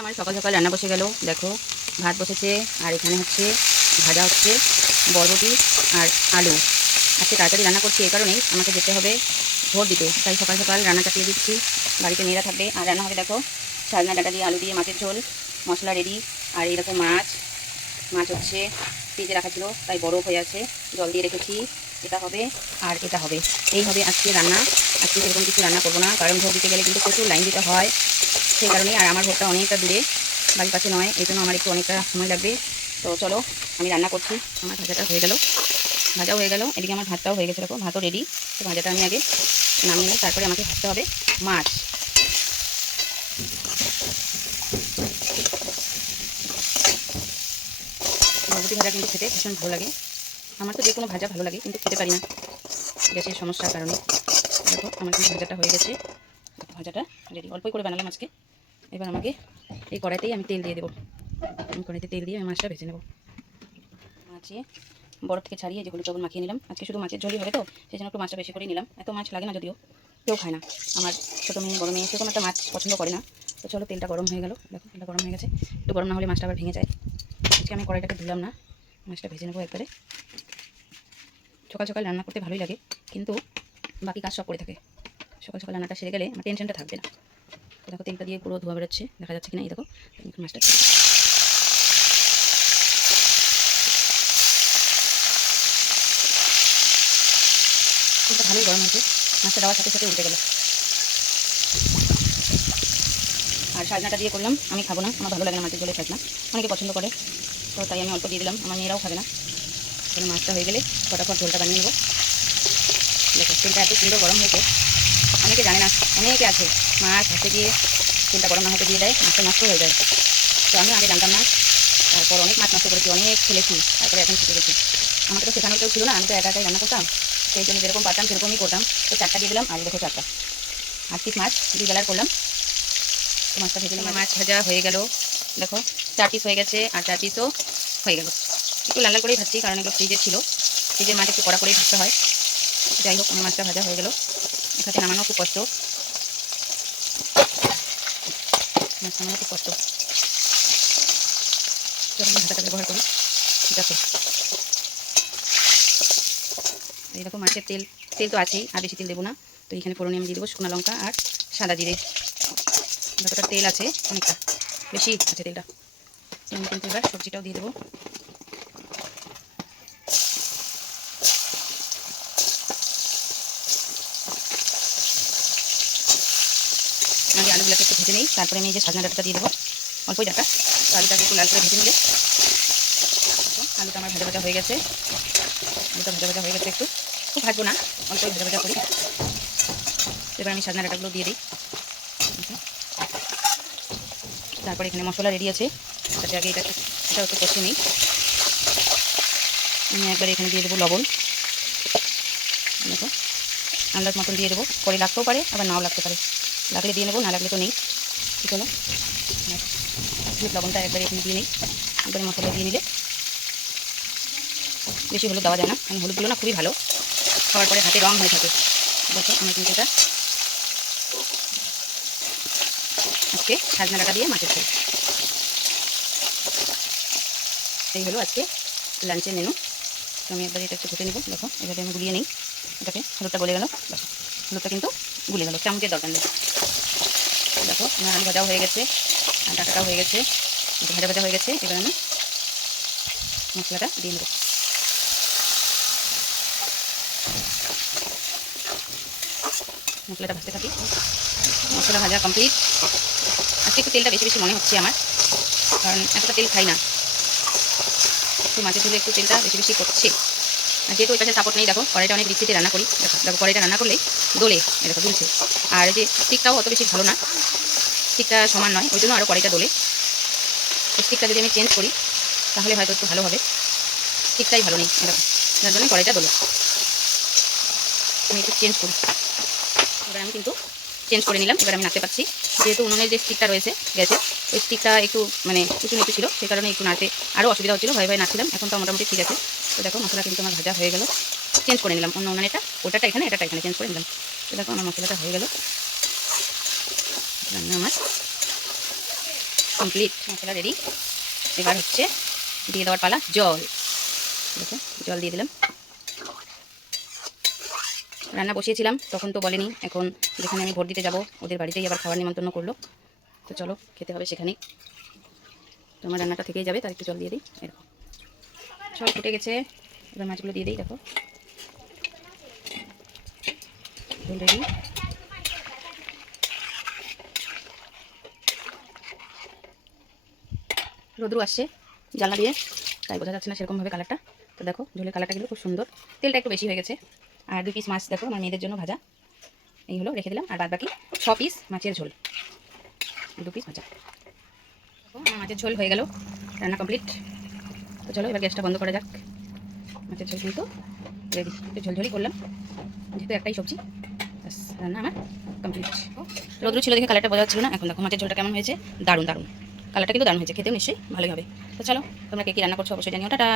আমার সকাল সকাল রান্না বসে গেল। দেখো ভাত বসেছে আর এখানে হচ্ছে ভাজা হচ্ছে বরবটি আর আলু। আজকে তাড়াতাড়ি রান্না করছি, এই কারণেই আমাকে যেতে হবে ভোট দিতে, তাই সকাল সকাল রান্না চাপিয়ে দিচ্ছি। বাড়িতে মেয়েরা থাকবে আর রান্না হবে দেখো সাজনা ডাঁটা দিয়ে আলু দিয়ে মাছের ঝোল, মশলা রেডি। আর এই দেখো মাছ হচ্ছে ফ্রিজে রাখা ছিল তাই বরফ হয়ে আছে, জল দিয়ে রেখেছি। এটা হবে আর এটা হবে, এই হবে আজকে রান্না। আজকে সেরকম কিছু রান্না করবো না, কারণ ভোট দিতে গেলে কিন্তু প্রচুর লাইন দিতে হয়, সেই কারণেই। আর আমার ভোটটা অনেকটা দূরে, বাড়ির পাশে নয়, এই জন্য আমার একটু অনেকটা সময় লাগবে। তো চলো আমি রান্না করছি। আমার ভাজাটা হয়ে গেল, ভাজাও হয়ে গেল, এদিকে আমার ভাতটাও হয়ে গেছে, দেখো ভাতও রেডি। তো ভাজাটা আমি আগে নামিয়ে নিই, তারপরে আমাকে ভাজতে হবে মাছ। বরবটি ভাজা কিন্তু খেতে ভীষণ ভালো লাগে। আমার তো যে কোনো ভাজা ভালো লাগে, কিন্তু খেতে পারি না গ্যাসের সমস্যার কারণে। দেখো আমার কিন্তু ভাজাটা হয়ে গেছে, ভাজাটা রেডি। অল্পই করে বানালাম আজকে। এবার আমাকে এই কড়াইতেই আমি তেল দিয়ে দেবো। কড়াইতে তেল দিয়ে আমি মাছটা ভেজে নেবো। মাছে বরফ থেকে ছাড়িয়ে যে হলুদ লবণ মাখিয়ে নিলাম। আজকে শুধু মাছের ঝোলই হবে তো, সেই জন্য একটু মাছটা বেশি করে নিলাম। এত মাছ লাগে না, যদিও কেউ খায় না। আমার ছোটো মেয়ে বড়ো মেয়ে সেরকম একটা মাছ পছন্দ করে না। তো চলো তেলটা গরম হয়ে গেল, দেখো তেলটা গরম হয়ে গেছে। একটু গরম না হলে মাছটা আবার ভেঙে যায়। আজকে আমি কড়াইটাকে ধুলাম না, মাছটা ভেজে নেবো একবারে। সকাল সকাল রান্না করতে ভালোই লাগে, কিন্তু বাকি কাজ সব করে থাকে। সকাল সকাল রান্নাটা সেরে গেলে আমার টেনশনটা থাকবে না। তো দেখো তেলটা দিয়ে পুরো ধোয়া বেরোচ্ছে, দেখা যাচ্ছে কিনা এই দেখো। মাছটা তেলটা ভালোই গরম হয়েছে, মাছটা দেওয়ার সাথে সাথে উঠে গেল। আর সাজনাটা দিয়ে করলাম, আমি খাবো না, আমার ভালো লাগে না মাছের ঝোলে সাজনা, অনেকে পছন্দ করে, তো তাই আমি অল্প দিয়ে দিলাম। আমার মেয়েরাও খাবে না। তাহলে মাছটা হয়ে গেলে ফটাফট ঝোলটা বানিয়ে নেবো। দেখো তেলটা এত সুন্দর গরম হয়েছে, অনেকে জানে না, অনেকে আছে মাছ ভাজতে গিয়ে তেলটা গরম না হতে দিয়ে দেয়, মাছটা নষ্ট হয়ে যায়। তো আমি আগে জানতাম না, তারপর অনেক মাছ নষ্ট করেছি, অনেক ফেলেছি, তারপরে এখন শিখে গেছি। আমাকে তো শেখানোর কেউ ছিল না, আমি তো একা একাই রান্না করতাম, সেই জন্য যেরকম পারতাম সেরকমই করতাম। তো 4টা দিয়ে দিলাম, আর দেখো 4টা 8 পিস মাছ 2 বেলার করলাম। তো মাছটা ভেজে নিলাম। মাছ ভাজা হয়ে গেল, দেখো 4 পিস হয়ে গেছে, আর 4 পিসও হয়ে গেল। একটু লাল লাল করেই ভাজছি, কারণ এগুলো ফ্রিজে ছিল, ফ্রিজের মাছ একটু কড়া করেই ভাজতে হয়। যাই হোক আমার মাছটা ভাজা হয়ে গেল, এখানে নামানো খুব কষ্ট, মাছ নামানো খুব কষ্ট। যখন ভাজাটা ব্যবহার করি দেখো, এইরকম মাছের তেল তেল তো আছেই, আর বেশি তেল দেবো না। তো এখানে ফোড়নে আমি দিয়ে দেবো শুকনো লঙ্কা আর সাদা জিরে। যতটা তেল আছে অনেকটা বেশি আছে তেলটা। আমি কিন্তু এবার সবজিটাও দিয়ে দেবো। আগে আলুগুলোকে একটু ভেজে নিই, তারপরে আমি এই যে সাজনা ডাঁটাটা দিয়ে দেবো, অল্পই ডাঁটা। তো আলুটাকে একটু লাল করে ভেজে নিলে, আলুটা আমার ভাজা ভাজা হয়ে গেছে, আলুটা ভাজা ভাজা হয়ে গেছে, একটু খুব ভাজবো না, অল্পই ভাজা ভাজা করি। এবার আমি সাজনা ডাঁটাগুলো দিয়ে দিই। তারপরে এখানে মশলা রেডি আছে, তাতে আগে এটাও একটু কষে নিই। আমি একবার এখানে দিয়ে দেবো লবণ, দেখো আন্দাজ মতন দিয়ে দেবো, পরে লাগতেও পারে আবার নাও লাগতে পারে, লাগলে দিয়ে নেবো, না লাগলে তো নেই। ঠিক হলো, লবণটা একবারে এখানে দিয়ে নিই। একবারে মশলা দিয়ে নিলে বেশি হলুদ দেওয়া যায় না, কারণ হলুদগুলো না খুবই ভালো, খাওয়ার পরে হাতে রং হয়ে থাকে। দেখো আমি কিন্তু এটা আজকে সাজনা ডাঁটা দিয়ে মাছের ঝোল, এই হলো আজকে লাঞ্চের মেনু। তো আমি একবার এটা একটু ঘুটে নেবো, দেখো এভাবে আমি গুলিয়ে নিই এটাকে। হলুদটা গলে গেল, দেখো হলুদটা কিন্তু গুলে গেল, চামচের দরকার নেই। দেখো আমার আলু ভাজাও হয়ে গেছে আর ডাঁটাটাও হয়ে গেছে, ভাজা ভাজা হয়ে গেছে। এবার আমি মশলাটা দিয়ে নেব। মশলাটা ভাজতে থাকি, মশলা ভাজা কমপ্লিট। আজকে একটু তেলটা বেশি বেশি মনে হচ্ছে আমার, কারণ এতটা তেল খাই না, তো মাছের ঝোলে একটু তেলটা বেশি বেশি করছে। আর যেহেতু ওই পাশে সাপোর্ট নেই, দেখো কড়াইটা অনেক রিক্সিতে রান্না করি, দেখো দেখো কড়াইটা রান্না করলেই দোলে, দেখো দুলছে। আর এই যে স্টিকটাও অত বেশি ভালো না, স্টিকটা সমান নয়, ওই জন্য আরও কড়াইটা দোলে। স্টিকটা যদি আমি চেঞ্জ করি তাহলে হয়তো একটু ভালো হবে, স্টিকটাই ভালো নেই, দেখো যার জন্য কড়াইটা দোলে। আমি একটু চেঞ্জ করি, এবার আমি কিন্তু চেঞ্জ করে নিলাম। এবার আমি নাড়তে পারছি, যেহেতু উনুনের যে স্টিকটা রয়েছে গ্যাসের, ওই স্টিকটা একটু মানে উঁচু নিচু ছিল, সেই কারণে একটু নাড়তে আরও অসুবিধা হচ্ছিলো, ভয়ে ভয়ে নাড়ছিলাম। এখন তো মোটামুটি ঠিক আছে। তো দেখো মশলা কিন্তু আমার ভাজা হয়ে গেল, চেঞ্জ করে নিলাম অন্য উনানেটা, ওটাটা এখানে এটাটা এখানে চেঞ্জ করে নিলাম। তো দেখো আমার মশলাটা হয়ে গেল, রান্না আমার কমপ্লিট, মশলা রেডি। এবার হচ্ছে দিয়ে দেওয়ার পালা জল। দেখো জল দিয়ে দিলাম। রান্না বসিয়েছিলাম তখন তো বলেনি, এখন যেখানে আমি ভোট দিতে যাব ওদের বাড়িতেই আবার খাওয়ার নিমন্ত্রণ করলো, তো চলো খেতে হবে সেখানেই। তো আমার রান্নাটা থেকেই যাবে, তার একটু জল দিয়ে দিই। এরকম জল ফুটে গেছে, এবার মাছগুলো দিয়ে দিই। দেখো ঝোল রেডি। রোদ্রু আসছে জানলা দিয়ে, তাই বোঝা যাচ্ছে না সেরকমভাবে কালারটা। তো দেখো ঝোলের কালারটা কিন্তু খুব সুন্দর, তেলটা একটু বেশি হয়ে গেছে। আর 2 পিস মাছ দেখো আমার মেয়েদের জন্য ভাজা, এই হলো রেখে দিলাম। আর বাদ বাকি 6 পিস মাছের ঝোল, 2 পিস ভাজা। দেখো আমার মাছের ঝোল হয়ে গেল, রান্না কমপ্লিট। তো চলো এবার গ্যাসটা বন্ধ করা যাক। মাছের ঝোল কিন্তু রেডি, একটু ঝোলঝোলই করলাম যেহেতু একটাই সবজি। ব্যাস রান্না আমার কমপ্লিট। রোদ্রু ছিল দেখে কালারটা বোঝা যাচ্ছিল না, এখন দেখো মাছের ঝোলটা কেমন হয়েছে, দারুণ দারুণ। কালারটা কিন্তু দারুণ হয়েছে, খেতেও নিশ্চয়ই ভালোই হবে। তো চলো তোমরা কে কী রান্না করছো অবশ্যই জানিও। টাটা।